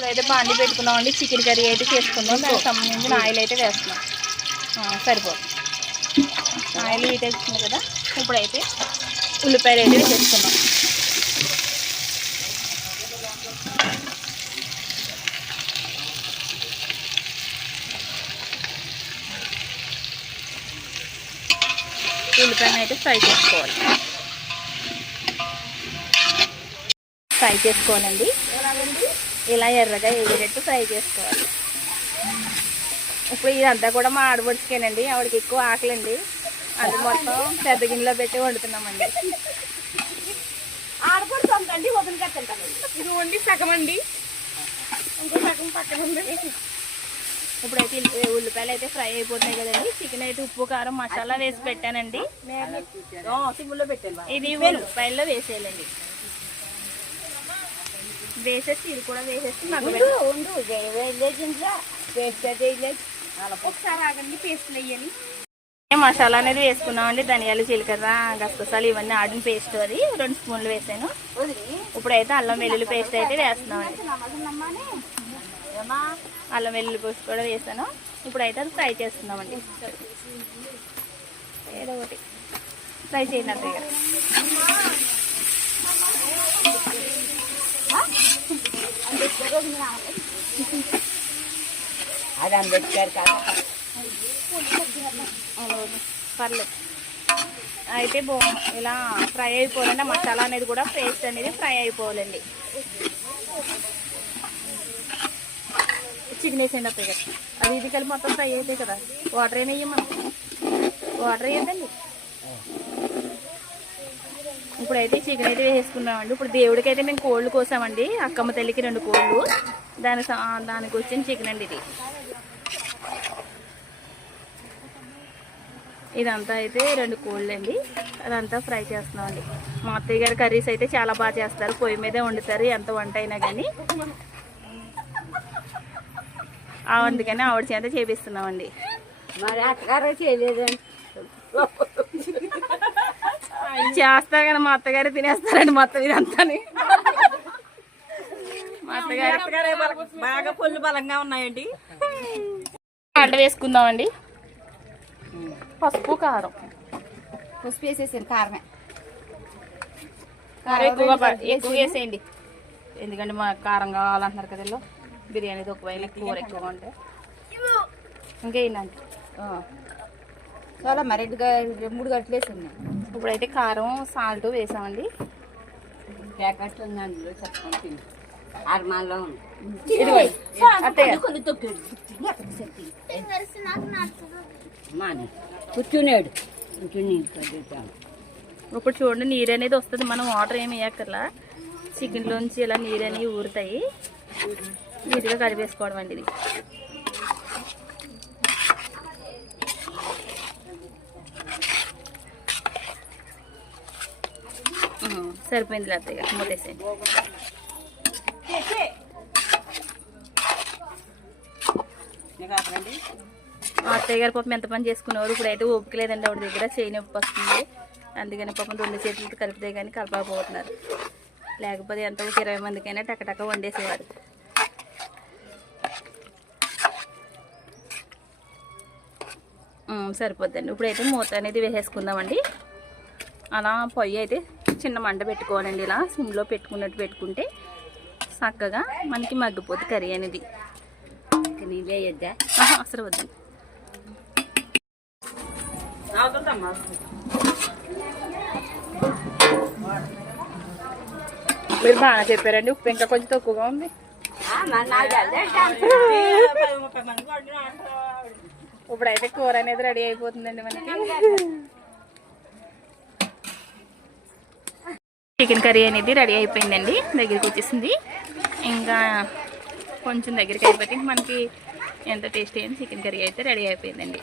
ఇప్పుడైతే బాండి పెట్టుకున్నామండి. చికెన్ కర్రీ అయితే చేసుకుందాం. దానికి సంబంధించిన ఆయిల్ అయితే వేస్తున్నాం. సరిపోదు ఆయిల్ హీట్ అవుతుంది కదా. ఇప్పుడైతే ఉల్లిపాయలు అయితే వేసేసుకున్నాం ఉల్లిపాయను అయితే ఫ్రై చేసుకోవాలి. ఫ్రై చేసుకోవాలండి. ఇలా ఎర్రగా ఎగిరేట్టు ఫ్రై చేసుకోవాలి. ఇప్పుడు ఇదంతా కూడా మా ఆడపడుచుకేనండి. ఆవిడకి ఎక్కువ ఆకలండి. అది మొత్తం పెద్ద గిన్నెలో పెట్టి వండుతున్నామండి. ఆడపడుతుందండి వదిలికెత్తండి ఇది వండి సగం అండి ఇంకో సగం పక్కన ఉంది. ఇప్పుడైతే ఉల్లి- ఉల్లిపాయలు అయితే ఫ్రై అయిపోతాయి కదండి. చికెన్ అయితే ఉప్పు కారం మసాలా వేసి పెట్టానండి. ఇది ఉల్లిపాయల్లో వేసేయాలండి. వేసేసి ఇది కూడా వేసేసి ఉండు ఒకసారి ఆగండి పేస్ట్ వేయాలి మసాలా అనేది వేసుకున్నామండి ధనియాలు జీలకర్ర గసగసాలు ఇవన్నీ ఆడిన పేస్ట్ అది. రెండు స్పూన్లు వేసాను. ఇప్పుడైతే అల్లం వెల్లుల్లి పేస్ట్ అయితే వేస్తున్నామండి. అల్లం వెల్లుల్లి పేస్ట్ కూడా వేసాను. ఇప్పుడైతే అది ఫ్రై చేస్తున్నామండి. ఏదో ఒకటి. ఫ్రై చేయండి అంతే కదా అది అంబేద్కర్ అవును, పర్లేదు. అయితే బో ఇలా ఫ్రై అయిపోవాలండి మసాలా అనేది కూడా పేస్ట్ అనేది ఫ్రై అయిపోవాలండి. చికెన్ వేసేయండి అప్పుడు గారు. అది ఇది కలిపి మొత్తం ఫ్రై అవుతాయి కదా. వాటర్ అయినా మనం వాటర్ వేయద్దండి? ఇప్పుడైతే చికెన్ అయితే వేసుకున్నామండి ఇప్పుడు దేవుడికి అయితే మేము కోళ్ళు కోసామండి. అక్కమ్మ తల్లికి రెండు కోళ్ళు. దాని స- దానికి వచ్చిన చికెన్ అండి ఇది. ఇదంతా అయితే రెండు కోళ్ళు అండి అదంతా ఫ్రై చేస్తున్నామండి. మా అత్తయ్య గారి కర్రీస్ అయితే చాలా బాగా చేస్తారు. పొయ్యి మీదే వండుతారు. ఎంత వంట అయినా కానీ ఆ అందుకని ఆవిడ చేత చేపిస్తున్నామండి. మరి అత్తగారు చేయలేదండి. చేస్తారు కానీ మా అత్తగారు తినేస్తారండి మొత్తం ఇదంతా మా అత్తగారు బాగా పొల్లు బలంగా ఉన్నాయండి. వంట వేసుకుందామండి. పసుపు కారం. పసుపు వేసేసాను కారమే. కారం ఎక్కువగా ప- ఎక్కువ వేసేయండి. ఎందుకంటే మా కారం కావాలంటున్నారు కదా వీళ్ళు. బిర్యానీ తక్కువ కూర ఎక్కువగా ఉంటే ఇంకేంటంటే చాలా మరి రెండు గ- మూడు గంటలు వేసింది ఇప్పుడైతే కారం సాల్ట్ వేసామండి. ప్యాకెట్ ఉంది. అందులో చెప్పుకొని అర్మాల్లో ఉంది ఇదిగోండి అత్తయ్య. కొన్ని తొక్కాడు. మాని కూర్చున్నాడు కూర్చుని కదుతాను ఇప్పుడు చూడండి నీరు అనేది వస్తుంది. మనం వాటర్ ఏమి వేయక్కర్లా. చికెన్లోంచి ఇలా నీరు అనేవి ఊరుతాయి. నీట్గా కలిపేసుకోవడం అండి ఇది. సరిపోయింది సరిపోయింది అత్తయ్య మూతేసేయండి అత్తయ్య గారు పాపం ఎంత పని చేసుకునేవారు ఇప్పుడు అయితే ఓపిక లేదండి ఆవిడ దగ్గర చేయి నొప్పి వస్తుంది. అందుకని పాపం రెండు చేతులతో కలిపితే కానీ కలపకపోతున్నారు. లేకపోతే ఎంత ఒక ఇరవై మందికైనా టకటక వండేసేవారు. సరిపోద్దండి. ఇప్పుడైతే మూత అనేది వేసేసుకుందామండి. అలా పొయ్యి అయితే చిన్న మంట పెట్టుకోవాలండి ఇలా. సిమ్లో పెట్టుకున్నట్టు పెట్టుకుంటే చక్కగా మనకి మగ్గిపోద్ది కర్రీ అనేది. నీళ్ళు వేయద్దా ఆహా, అసలు వద్దండి మీరు బాగా చెప్పారండి. ఉప్పు ఇంకా కొంచెం తక్కువగా ఉంది. ఇప్పుడైతే కూర అనేది రెడీ అయిపోతుందండి మనకి. చికెన్ కర్రీ అనేది రెడీ అయిపోయిందండి. దగ్గరికి వచ్చేసింది. ఇంకా కొంచెం దగ్గరికి అయిపోతే మనకి ఎంత టేస్ట్ అయిన చికెన్ కర్రీ అయితే రెడీ అయిపోయిందండి.